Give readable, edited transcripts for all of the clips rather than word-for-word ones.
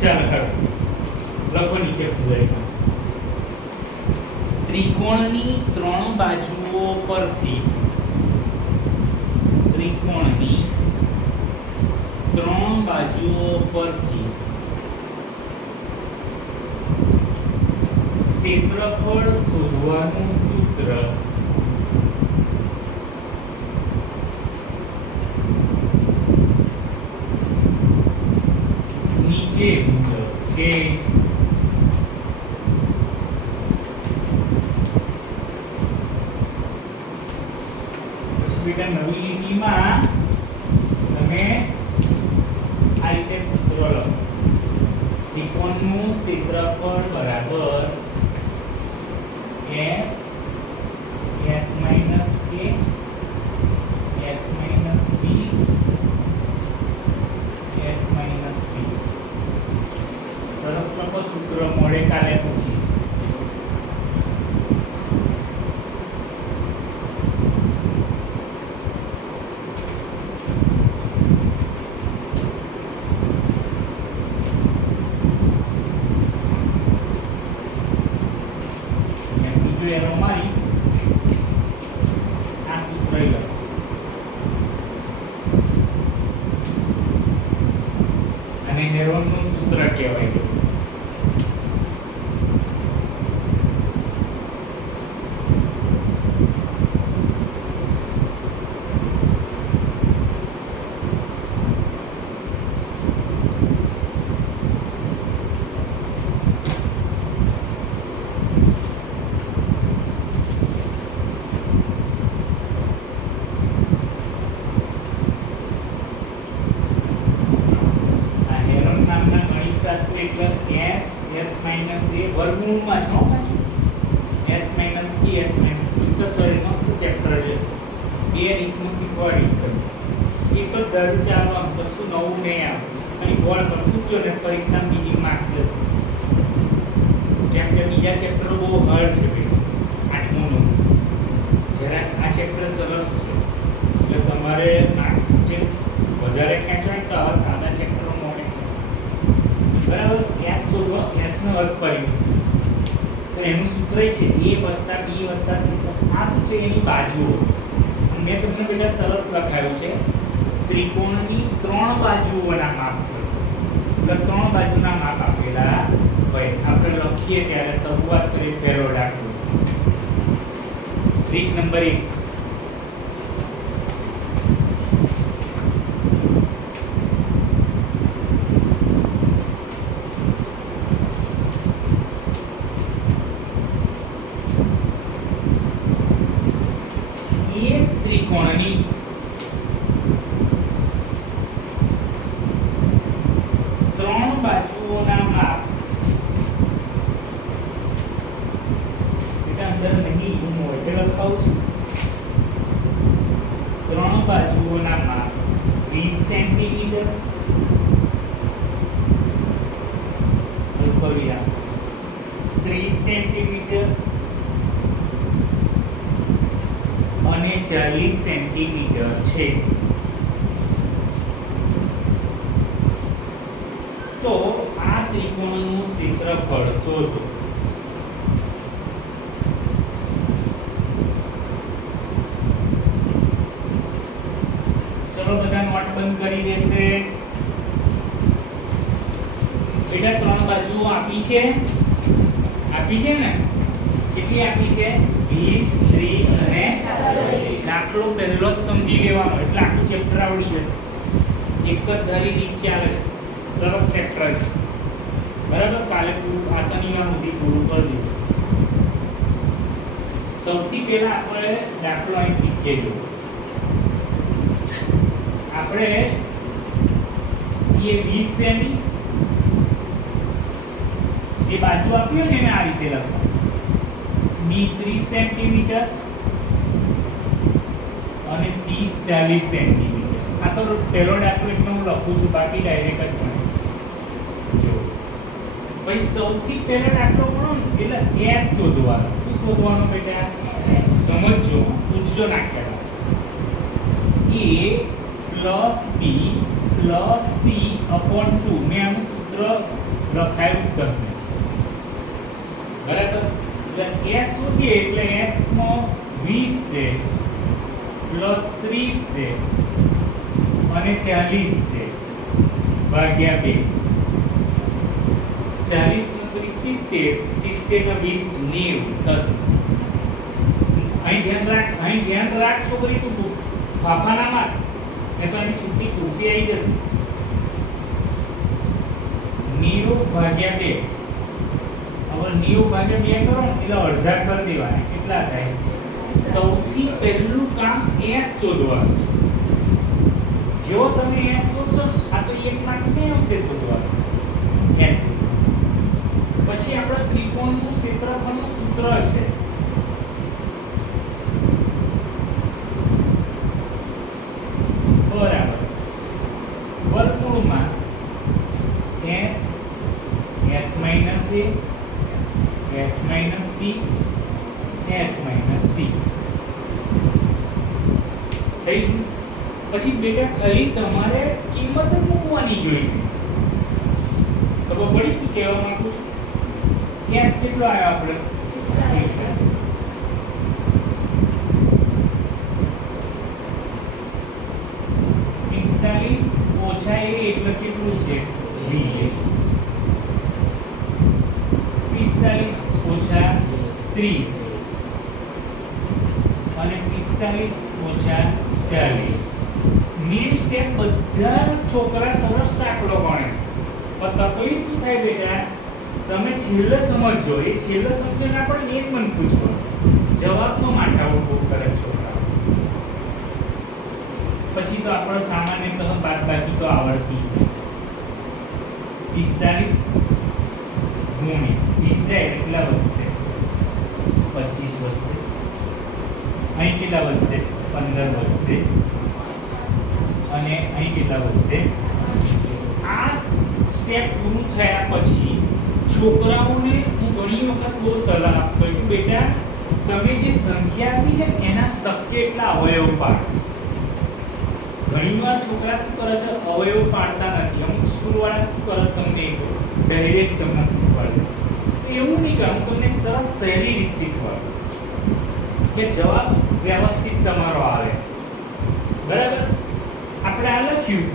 ચાલો લખો નીચે ફૂલડીમાં ત્રિકોણની ત્રણ બાજુઓ પરથી ક્ષેત્રફળ શોધવાનું સૂત્ર નીચે મુજબ છે. બેટા નવી લીટીમાં તમે આ રીતે સૂત્ર લખો. ત્રિકોણનું ક્ષેત્રફળ બરાબર S minus A S minus B S minus C. સરસ લખો સૂત્ર મોડે કાલે પૂછીશ. એનો મારી આ સૂત્ર લખો. અને હેરોનનું સૂત્ર કહેવાય. વર્ગમૂળમાં છે પાછું S minus B S minus C તો સ્વરૂપનો ચેપ્ટર છે. બે રીતનું શીખવાડીશ તમને. એક તો દર ચાલો આમ કશું નવું નહીં આવે અને ગોળ પર પૂછજો ને પરીક્ષા બીજી માર્ક્સ જશે. કેમ કે બીજા ચેપ્ટરો બહુ હાર્ડ છે બેટા. આઠમુંનું જરા આ ચેપ્ટર સરસ છે એટલે તમારે માર્ક્સ છે વધારે ખેંચવાય તો આવા સાદા ચેપ્ટરો મોડે બરાબર. S શોધવા S નો અર્થ પરિમિત તો એનું સૂત્ર છે A + B + C. આ શું છે? એની બાજુઓ. મેં તમને બેટા સરસ લખાયું છે ત્રિકોણની ત્રણ બાજુઓના માપ. એટલે ત્રણ બાજુના માપ આપેલા હોય. આપણે લખીએ ત્યારે શરૂઆત કરીએ પહેલો દાખલો. રીત નંબર 1. ત્રિકોણની ત્રણ બાજુઓના માપ. એટલે અંદર નહીં ઝૂમ હોય એટલે લખાવું છું. ત્રણ બાજુઓના માપ 20 સેન્ટીમીટર અલ્પવિરામ 30 સેન્ટીમીટર અને 40 સેન્ટીમીટર છે. તો આ ત્રિકોણનું ક્ષેત્રફળ શોધો. ચલો બધા નોટ બંધ કરી દેશે. બેટા ત્રણ બાજુઓ આપી છે ને? કેટલી આપી છે? 20 30 અને 40. દાખલો પહેલો જ સમજી લેવાનો એટલે આખું ચેપ્ટર આવડી જશે. એક જ ધારી રીત ચાલે છે. સરસ ચેપ્ટર છે બરાબર. કાલે પૂરું આ શનિવાર સુધી પૂરું કરી દઈશું. સૌથી પહેલા આપણે દાખલો અહીં શીખીએ. જો આપણે એ 20 સેમી એ બાજુ આપ્યું ને એને આ રીતે લખો. B 30 સેન્ટીમીટર અને C 40 સેન્ટીમીટર. આ તો પહેલો દાખલો એટલે હું લખું છું, બાકી ડાયરેક્ટ જ ભણીશ. જો પછી સૌથી પહેલો દાખલો ગણો ને એટલે S શોધવાનો. શું શોધવાનું બેટા? સમજો, પૂછજો નાખ્યા. A + B + C/2. મેં આનું સૂત્ર સૂત્ર લખાયું જ નથી. બરાબર? એટલે s શોધીએ એટલે s માં 20 છે પ્લસ 30 છે અને 40 છે ભાગ્યા 2. 40 નું 30 70 માં 20 90 થશે. અહીં ધ્યાન રાખ છોકરી તું ફાફાના માર ને તો એની છૂટી ખુરશી આવી જશે. 90 ભાગ્યા 2. હવે 90 ભાગ્યા 2 કરો ને એટલે અડધા કરી દેવાના. કેટલા થાય? સૌથી પહેલું કામ s શોધવાનું. જો તમે s શોધો આ તો 1 માર્ક્સ નહીં આવશે શોધવાનું. s પછી આપણા ત્રિકોણનું ક્ષેત્રફળનું સૂત્ર છે. બરાબર. વર્ગમૂળમાં s s minus a s minus b s minus c થઈ ગયું. પછી બેટા ખાલી તમારે કિંમત જ મૂકવાની જોઈએ. ખબર પડી શું કહેવા માંગુ છું? s કેટલો આવ્યો આપણે? 45 ઓછા a એટલે કેટલું છે? 20. 45 ઓછા 30 અને 45 ઓછા 40. મેં સ્ટેપ બધા છોકરા સરસ દાખલો ગણે છે. પણ તકલીફ શું થાય બેટા? તમે છેલ્લે સમજો. એ છેલ્લે સમજણ આપણે એક મન પૂછો જવાબનો માથા ઉભો કરે છોકરા. પછી તો આપણો સામાન્ય તો બાદબાકી તો આવડતી. 45 ગુણ્યા 20 એટલા વધશે 25 વધશે. અહીં કેટલા વધશે? 15 વધશે અને અહીં કેટલા વધશે? આ સ્ટેપ પૂરું થયા પછી છોકરાઓને હું ઘણી વખત બહુ સલાહ આપતો કે બેટા તમે જે સંખ્યા આપી છે એના શક્ય એટલા અવયવ પાડો. ઘણીવાર છોકરા શું કરે છે? અવયવ પાડતા નથી. અમુક સ્કૂલવાળા શું કરે તમને ડાયરેક્ટ તમને શીખવાડે. એવું નહીં કરે. હું તમને સરસ સહેલી રીત શીખવાડું કે જવાબ વ્યવસ્થિત તમારો આવે. બરાબર? આપણે આ લખ્યું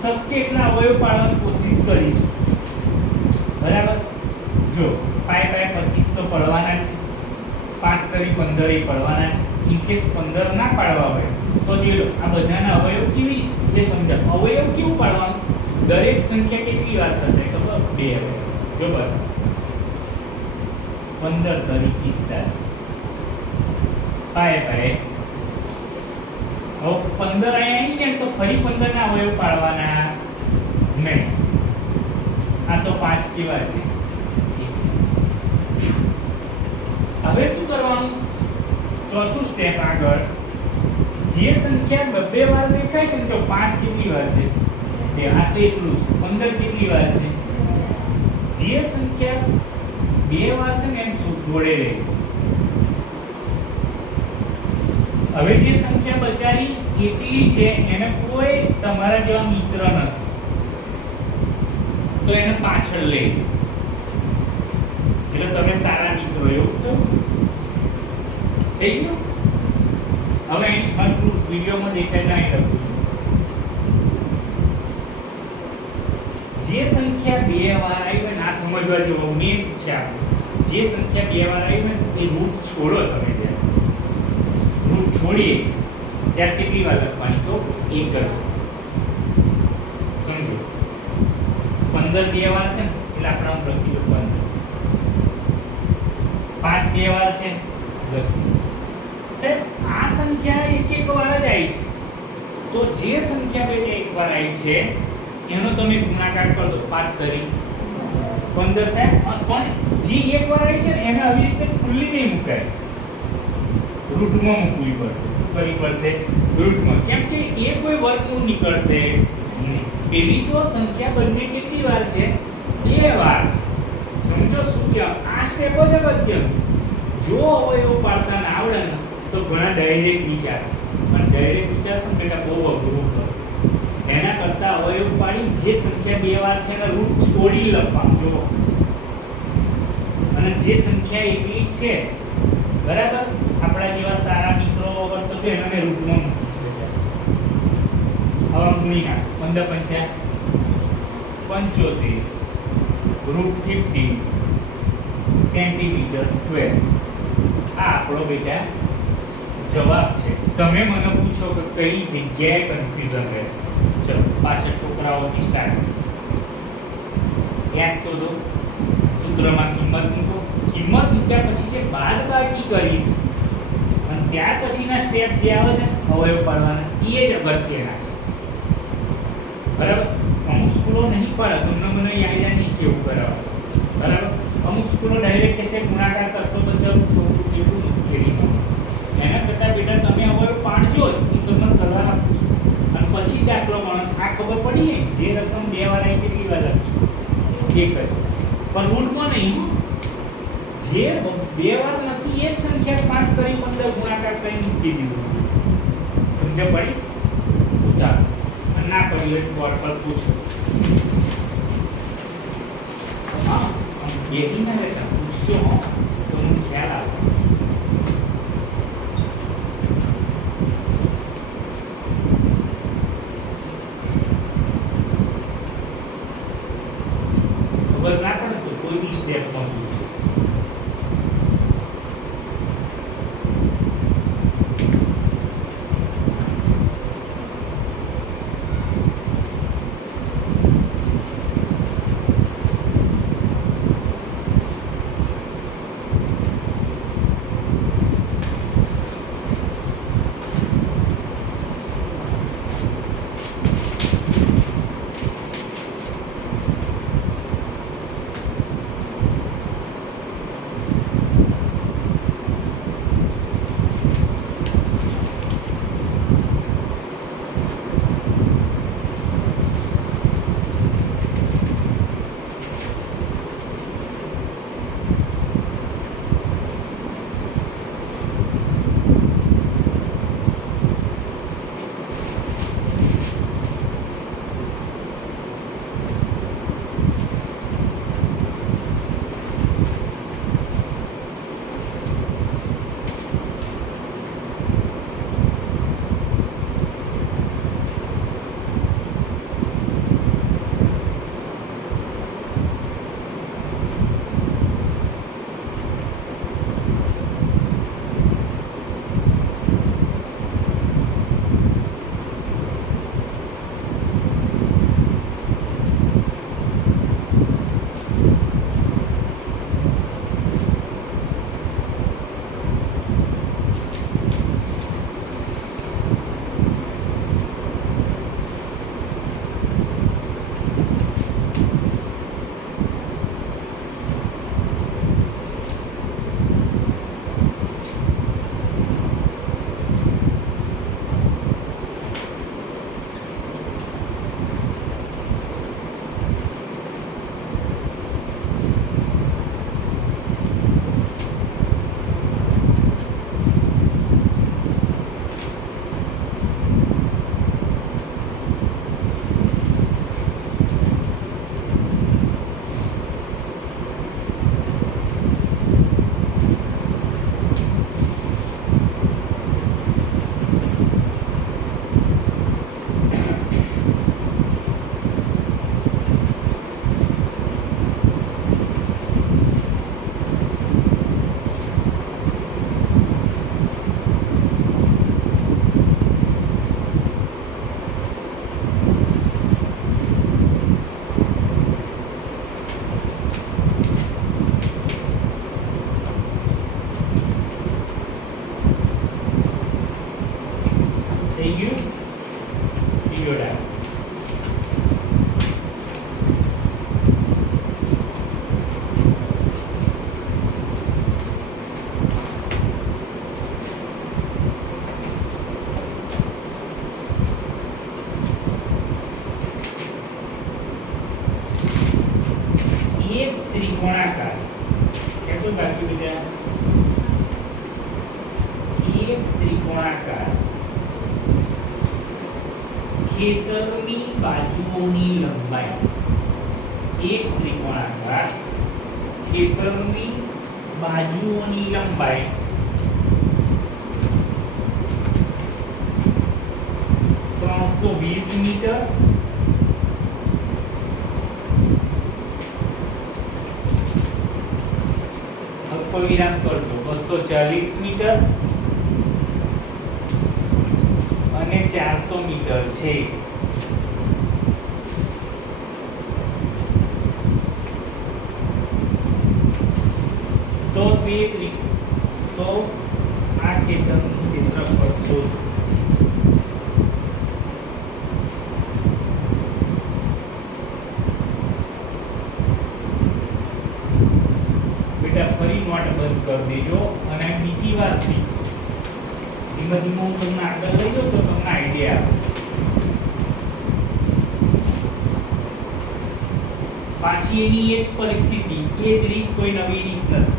શક્ય એટલા અવયવ પાડવાની કોશિશ કરીશું. બરાબર? જો 5/25 તો પડવાના છે. 5 કરી 15 એ પડવાના છે. ઇન કેસ 15 ના પાડવા હોય તો જોઈ લો આ બધાના અવયવ કેવી રીતે સમજાવ. અવયવ કેવું પાડવાનું? દરેક સંખ્યા કેટલી વાર થશે ખબર? 2 અવયવ. જો બરાબર 15 કરી 45 5/. હવે 15 અહીંયા આવી ગયા તો ફરી 15 ના અવયવ પાડવાના નહીં. આ તો 5 કેવા છે? હવે શું કરવાનું? ચોથું સ્ટેપ આગળ જે સંખ્યા બે વાર દેખાય છે તો 5 કેટલી વાર છે? આ તો એટલું છે. 15 કેટલી વાર છે? જે સંખ્યા બે વાર છે ને એને જોડે લે. હવે જે સંખ્યા બચારી એટલી છે એને કોઈ તમારા જેવા મિત્ર નથી તો એને પાછળ લે. એટલે તમે સારા મિત્રો એવું તો થઈ ગયું. હવે આટલું વિડીયોમાં દેખાય નહીં લખું છું. જે સંખ્યા બે વાર આવી હોય ના સમજવા જેવો મેં છે આપણે. જે સંખ્યા બે વાર આવી હોય એ રૂટ છોડો. તમે ત્યાં રૂટ છોડીએ ત્યારે કેટલી વાર લખવાની? તો એક જ. સમજો 15 બે વાર છે ને એટલે આપણે આમ લખી દો 15. 5 બે વાર છે લખી. સાહેબ આ સંખ્યા એક વાર જ આવી છે તો જે સંખ્યા બેટા એક વાર આવી છે એનો તમે ગુણાકાર કરો તો 5 કરી 15 થાય. પણ જે એક વાર આવી છે ને એને આવી રીતે ખુલ્લી નહીં મુકાય. રૂટમાં મૂકવી પડશે. શું કરવી પડશે? રૂટમાં. કેમ કે એ કોઈ વર્ગમૂળ નીકળશે નહીં. પેલી તો સંખ્યા બંને કેટલી વાર છે? 2 વાર છે. સમજો શું કે આ સ્ટેપ જ અગત્યનું. જો અવયવ પાડતા ના આવડે ને તો ઘણા ડાયરેક્ટ વિચાર. અને ડાયરેક્ટ વિચારશો ને બેટા બહુ અઘરું થશે. એના અવયવ પાડી જે સંખ્યા બે વાર છે એના રૂટ છોડી લખવાનું જો, અને જે સંખ્યા એકલી છે બરાબર, આપણા જેવા સારા મિત્રો વગર તો જો એને રૂટમાં મૂકી છે. હવે ગુણી નાખ 15 75 રૂટ 50 સેન્ટીમીટર સ્ક્વેર. આ આપણો બેટા જવાબ છે. તમે મને પૂછો કે કઈ જગ્યાએ કન્ફ્યુઝન રહેશે. ચલો પાછળ છોકરાઓથી સ્ટાર્ટ. ગેસ શોધો, સૂત્રમાં કિંમત મૂકો, કિંમત મૂક્યા પછી જે બાદબાકી કરીશું અને ત્યાર પછીના સ્ટેપ જે આવે છે અવયવ પાડવાના એ જ અગત્યના છે. બરાબર, અમુક સ્કૂલો નહીં પાડે, તમને મને આઈડિયા નહીં કેવું કરાવે. બરાબર, અમુક સ્કૂલો ડાયરેક્ટ કહેશે ગુણાકાર કરતો તો છોકરું કેટલું મુશ્કેલીમાં. એના કરતાં બેટા તમે અવયવ પાડજો જ, હું તમને સલાહ આપું છું. અને પછી દાખલો ગણો, આ ખબર પડી જે રકમ બે વાર આવી કેટલી વાર લખી એક જ, પણ રૂટમાં નહીં. જે બે વાર નથી એ જ સંખ્યા 5 કરી 15 ગુણાકાર કરી મૂકી દીધું. સમજ પડી? ચાલો, ના પડી એટલે બોર્ડ પર પૂછો. હા, બેહી ના રહેતા પૂછજો તો મને ખ્યાલ આવે. ખબર ના પડે તો કોઈ બી સ્ટેપમાં પૂછો. ખેતરની બાજુઓની લંબાઈ એક ત્રિકોણાકાર ખેતરની બાજુઓની લંબાઈ 320 મીટર અલ્પવિરામ કરજો 240 મીટર અને 400 મીટર છે. તો આ ખેતરનું ક્ષેત્રફળ શોધો. બેટા ફરી નોટ બંધ કરી દેજો અને બીજી વાર શીખ. ધીમે ધીમે હું તમને આગળ લઈ જાઉં તો તમને આઈડિયા આવે. પાછી એની એ જ પરિસ્થિતિ, એ જ રીત, કોઈ નવી રીત નથી.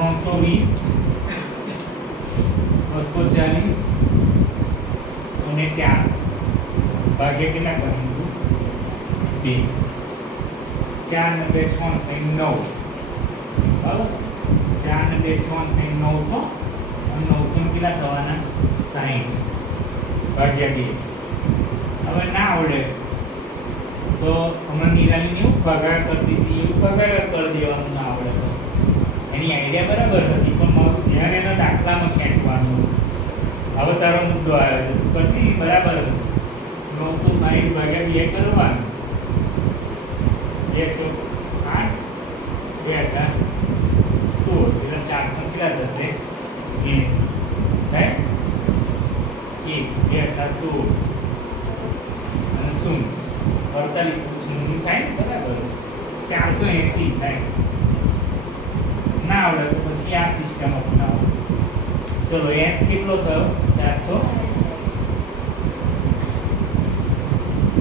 320 240 અને 400 ભાગ્યા કેટલા કરીશું? 2. 4 ને 2 6 થાય 9. બરાબર? 4 ને 2 6 થાય 900 અને 900 કેટલા થવાના? 60 ભાગ્યા 2. હવે ના આવડે તો હમણાં નિરાલીને એવું ભાગાકાર કરતી હતી, એવું ભાગાકાર કરી દેવાનું ના આવડે તો. એની આઈડિયા બરાબર હતી પણ મારું ધ્યાન એના દાખલામાં ખેંચવાનું. હવે તારો મુદ્દો આવ્યો છે, તું કરતી બરાબર હતું. 960 ભાગ્યા 2 કરવાનું. 2 ચોક 8 2 8 16 એટલે 400 કેટલા થશે? 80 થાય. 1 2 8 16 અને 0 48 પૂછનું થાય ને? બરાબર 480 થાય. ના આવડે તો પછી આ સિસ્ટમ અપનાવો. ચલો s કેટલો થયો?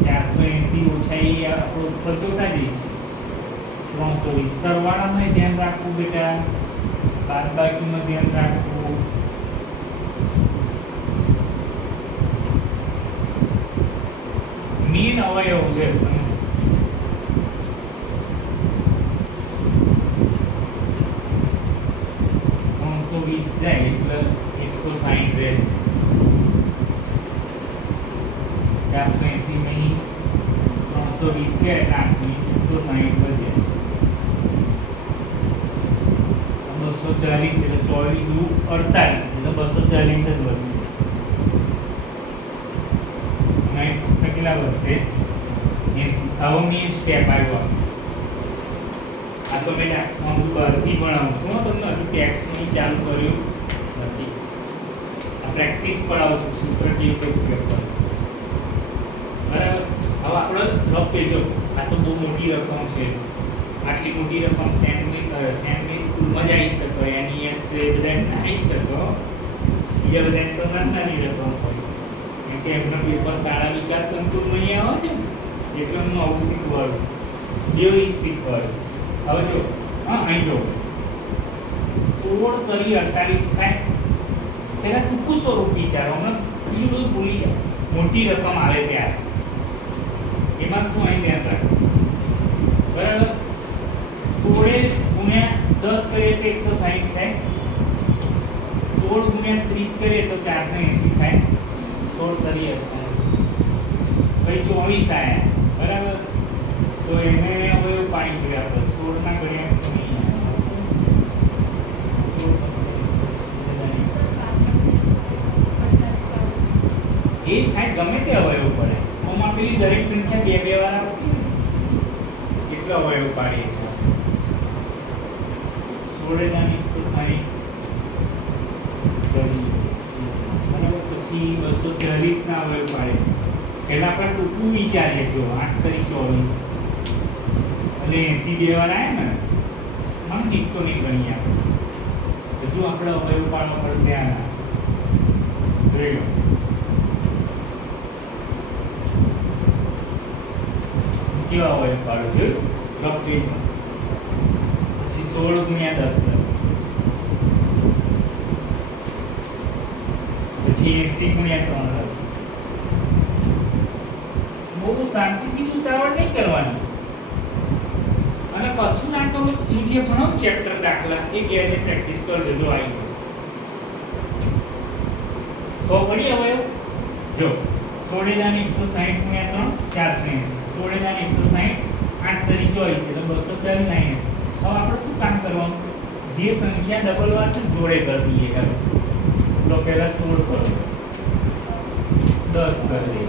480 ઓછા એ આપણો પચોતા જઈશું. 320 સરવાળામાં ધ્યાન રાખવું બેટા, બાદબાકીમાં ધ્યાન રાખવું. મેન અવયવ છે 320 જાય એટલે 160 રહેશે. 480 નહીં 320 ગયા એટલે આટલી 160 વધ્યા. 240 એટલે 40 દુ 48 એટલે 240 જ વધશે. કેટલા વધશે? 80. હવે મેં સ્ટેપ આવ્યો. આ તો મેં હું બહારથી ભણાવું છું, તમને હજુ ટેક્સ નહીં ચાલુ કર્યું નથી. આ પ્રેક્ટિસ પડાવું છું, સૂત્ર કેવી રીતે ઉપયોગ કરો. બરાબર? હવે આપણે લખીએ જો આ તો બહુ મોટી રકમ છે. આટલી મોટી રકમ સેન્ડની સ્કૂલમાં જ આવી શકો, એની એસ બધા આવી શકો. બીજા બધા તો નાની રકમ હોય કે એમનો પેપર શાળા વિકાસ સંકુલમાં અહીંયા આવે છે ને એટલે હું આવું શીખવાડું, બે રીત શીખવાડું. હવે જો અહીં જો 16 તરી 48 થાય. પહેલાં ટૂંકું સ્વરૂપ વિચારો, હમણાં બીજું બધું ભૂલી જાય. મોટી રકમ આવે ત્યારે એમાં શું અહીં ધ્યાન રાખો. બરાબર? 16 ગુણ્યા 10 કરીએ તો 160 થાય. 16 ગુણ્યા 30 કરીએ તો 480 થાય. 16 તરી 24 આયા. બરાબર? તો એને હવે પાણી પીવા આપણે 16 ના ગણ્યા એ થાય ગમે તે અવયવ પડે. આમાં પેલી દરેક સંખ્યા બે બે વાર આવતી કેટલો અવયવ પાડીએ છે? 16 ના 160 બરાબર. પછી 240 ના અવયવ પાડે. પહેલા આપણે ટૂંકું વિચારીએ. જો 8 તરી 24 એટલે 80 બે વાર આવ્યા ને. મને એક તો નહીં ગણી આપે. હજુ આપણે અવયવ પાડવા પડશે. આના જોઈ લો. કેવા અવયવ પાડો જોયું? લખીમાં પછી 16 ગુણ્યા 10 પછી 80 ગુણ્યા 3 બહુ શાંતિથી ઉતાવળ નહીં કરવાની. અને કશું ના કરો, હું જે ભણો ચેપ્ટર દાખલા એ ઘેર પ્રેક્ટિસ કરજો. જો આવી જશે તો પડી હવે જો 16,160 ગુણ્યા 3 480. 16,160 8 તરી 24 એટલે 240 980. હવે આપણે શું કામ કરવાનું? જે સંખ્યા ડબલ વાર છે જોડે કરી દઈએ. હવે તો પહેલા 16 કરો, 10 કરી દઈએ,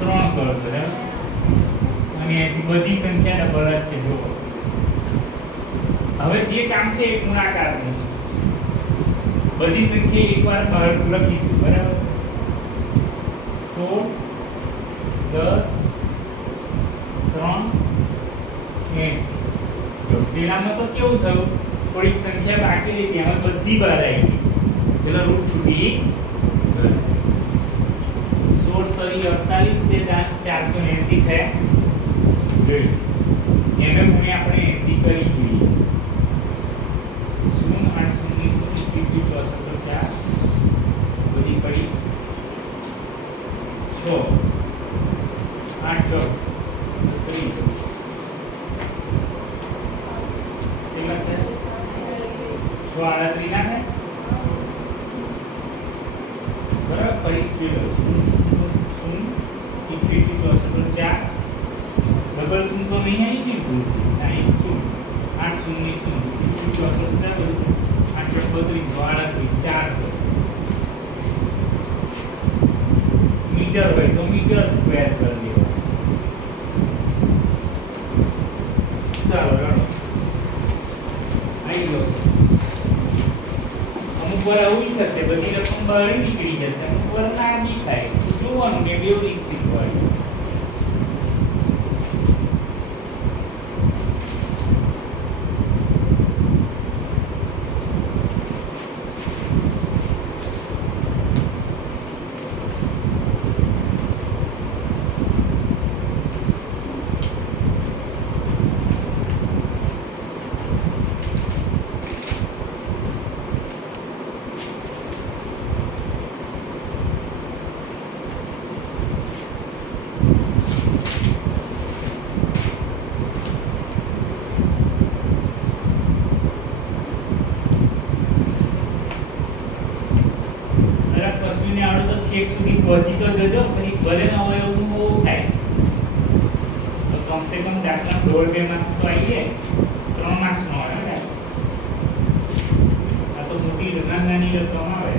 3 કરો બરાબર, અને એસી બધી સંખ્યા ડબલ જ છે. જો હવે જે કામ છે એ ગુણાકારનું છે. બધી સંખ્યા એકવાર બહાર લખીશું બરાબર. 16 10 3 80. જો પેલામાં તો કેવું થયું, થોડીક સંખ્યા બાકી રહી, એમાં બધી બહાર આવી ગઈ, પેલા રૂટ છૂટી ગઈ. 16 તરી 48 છે, 480 થયા. એને ગુણ્યા આપણે 80 કરી જોઈએ. 0 8 0 0 64 બધી પડી 6 8 4 30 સિંગલ પ્લસ 6 38 ના થાય બરાબર. ફરી સ્પીડ 0 64 ડબલ શૂન તો નહીં આવી ગયું. 9 0 8 0 0 64 8 32 400 મીટર હોય તો મીટર સ્ક્વેર કરી દેવા. ચાલો રડો આવી લો. અમુક વાર આવું થશે, બધી રકમ બહાર નીકળી જશે, અમુક વાર ના બી થાય. જોવાનું કે બે રીત શીખવાડી. છેક સુધી પહોંચી તો જજો, પછી ભલે ન હોય એવું બહુ થાય તો કમસે કમ દાખલા 1.5-2 માર્ક્સ તો આવી જાય, 3 માર્ક્સ નો આવે. આ તો મોટી નાની રકમ આવે.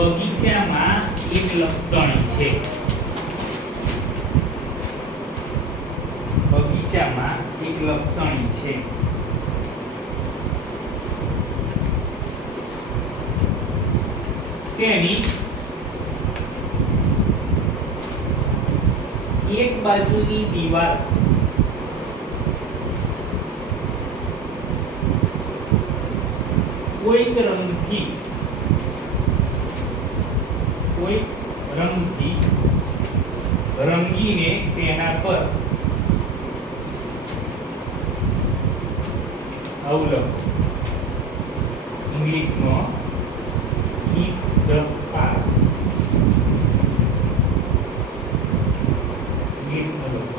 બગીચામાં એક લક્ષણ છે. બગીચામાં એક લક્ષણ છે. તેની એક બાજુની દીવાલ કોઈક રંગથી રંગીને તેના પર અવલંબ ઇંગ્લિશમાં keep the path ઇંગ્લિશમાં લખો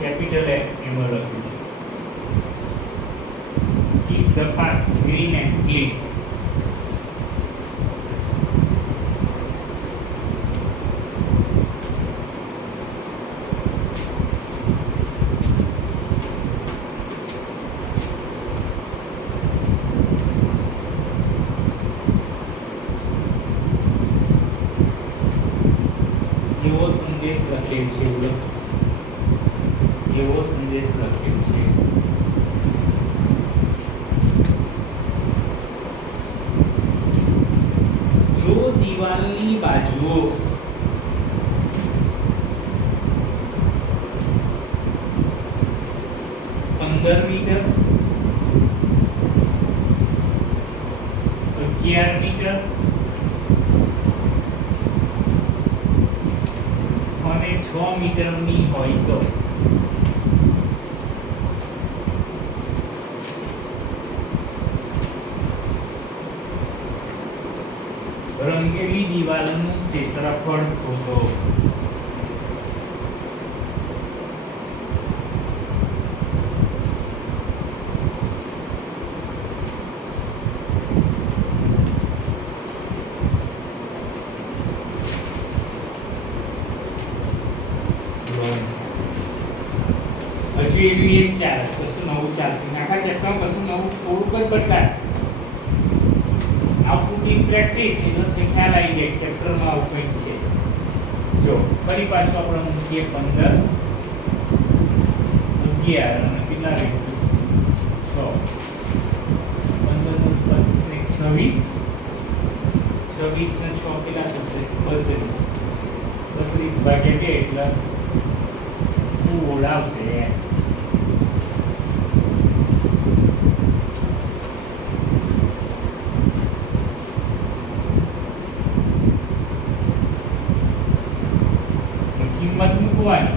કેપિટલ એમાં લખ્યું છે keep the path green and clean. એવો સંદેશ લખેલ છે. એવો સંદેશ લખેલ છે. જો દિવાલની બાજુઓ મીટર 11 મીટર અને 6 મીટરની હોય તો રંગેલી દિવાલનું ક્ષેત્રફળ શોધો. હજુ એવી એક ચાલ કશું નવું ચાલતું આખા ચેપ્ટરમાં કશું નવું થોડુંક જ બદલાશે. આઉટપુટિંગ પ્રેક્ટિસ તો ખ્યાલ આવી જાય ચેપ્ટરમાં આવું કંઈક છે. જો ફરી પાછું આપણે મૂકીએ 15 11 અને કેટલા રહેશે 6 15 25 26 26 ને 6 કેટલા થશે 32 32 ભાગ્યા 2 એટલે શું ઓળાવશે એસ. કિંમત મૂકવાની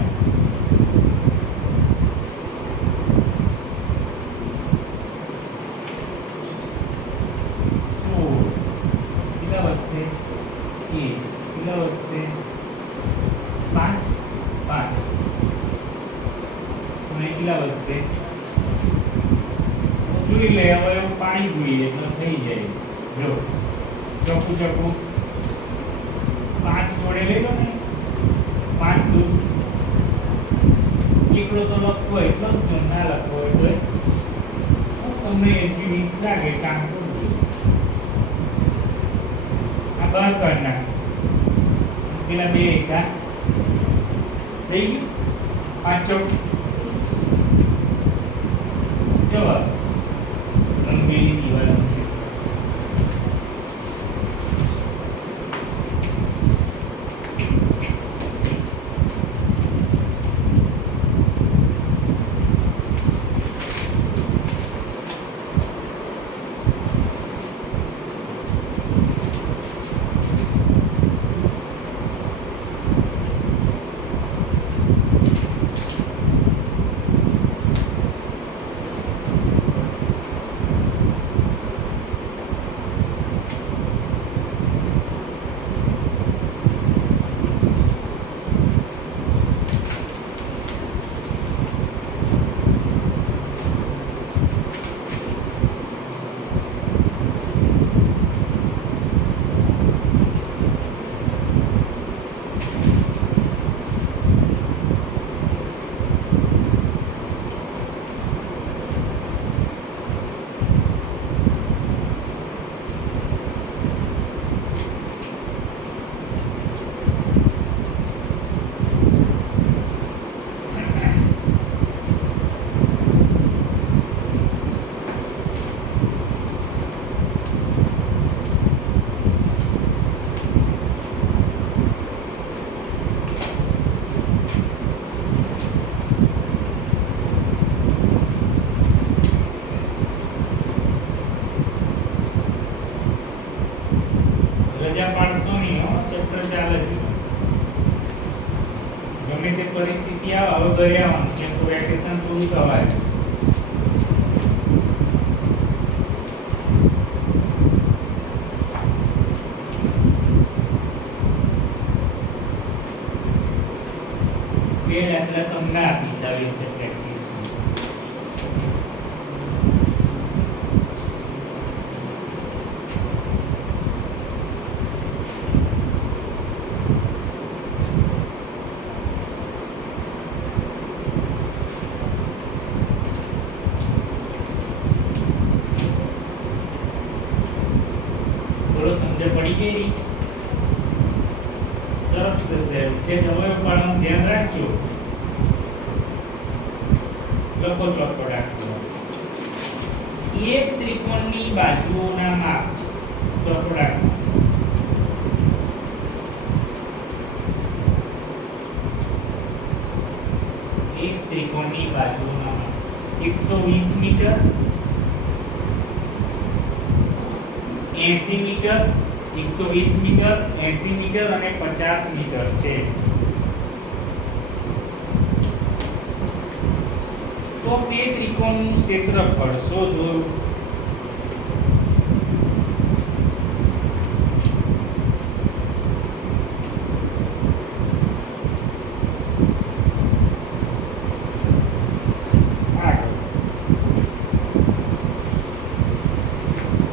કેટલા વધશે 1 કેટલા વધશે 5 અને કેટલા વધશે જોઈ લે. હવે પાણી જોઈએ એટલે થઈ જાય. જો ચોખ્ખું 5 જોડે લઈ લો ને 5 દૂર એકડો તો લખવો એટલો જ જો ના લખવો એટલે તમને 80 20 લાગે કામ કરજો. આ બહાર કાઢ નાખ પેલા 2 એકા થઈ ગયું 5 ચોક જવાબ રંગેલી દિવાલ છે. રજા પાડશો નહીં હો, ચેપ્ટર ચાલે છે. ગમે તે પરિસ્થિતિ આવે હવે ઘરે આવવાનું, કેમ કે વેકેશન પૂરું થવાય. બે દાખલા તમને આપીશ આવી રીતે પ્રેક્ટિસ. થોડો સમજ પડી ગઈ રહી? સરસ છે. છે હવે પણ ધ્યાન રાખજો. લખો ચોથો દાખલો. એક ત્રિકોણની બાજુઓના માપ. ચોથો દાખલો. એક ત્રિકોણની બાજુઓના માપ 120 મીટર, 80 મીટર, 120 મીટર, 80 મીટર અને 50 મીટર છે. તો તે ત્રિકોણનું ક્ષેત્રફળ શોધો.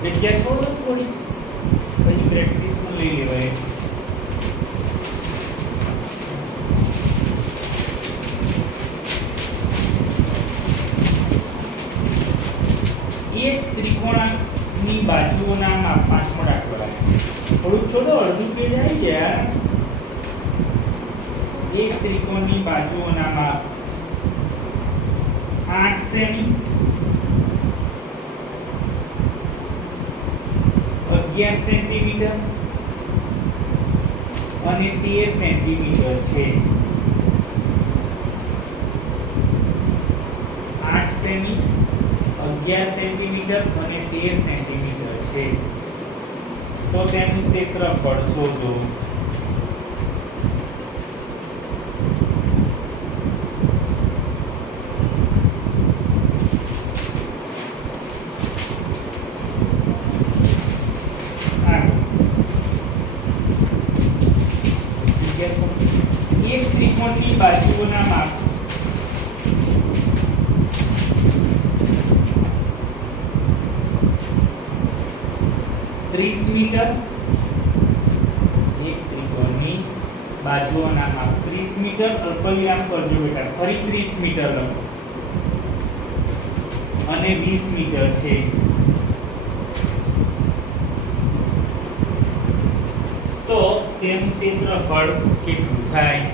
જગ્યા છોડો થોડી, પછી પ્રેક્ટિસમાં લઈ લેવાય. એક ત્રિકોણની બાજુઓના માપ. પાંચમો દાખલો રાખો. થોડું છોડો, અડધું પેજ આવી ગયા. એક ત્રિકોણની બાજુઓના માપ 8 સેમી, 11 સેન્ટીમીટર અને 13 સેન્ટીમીટર છે. 8 સેમી, 11 સેન્ટીમીટર અને 13 સેન્ટીમીટર છે. તો તેનું ક્ષેત્રફળ શોધો. એક ત્રિકોણની બાજુઓના માપ 30 મીટર. એક ત્રિકોણની બાજુઓના માપ 30 મીટર. અલ્પવિરામ કરજો બેટા, ફરી 30 મીટર લખો અને 20 મીટર છે. તો તેનું ક્ષેત્રફળ કેટલું થાય?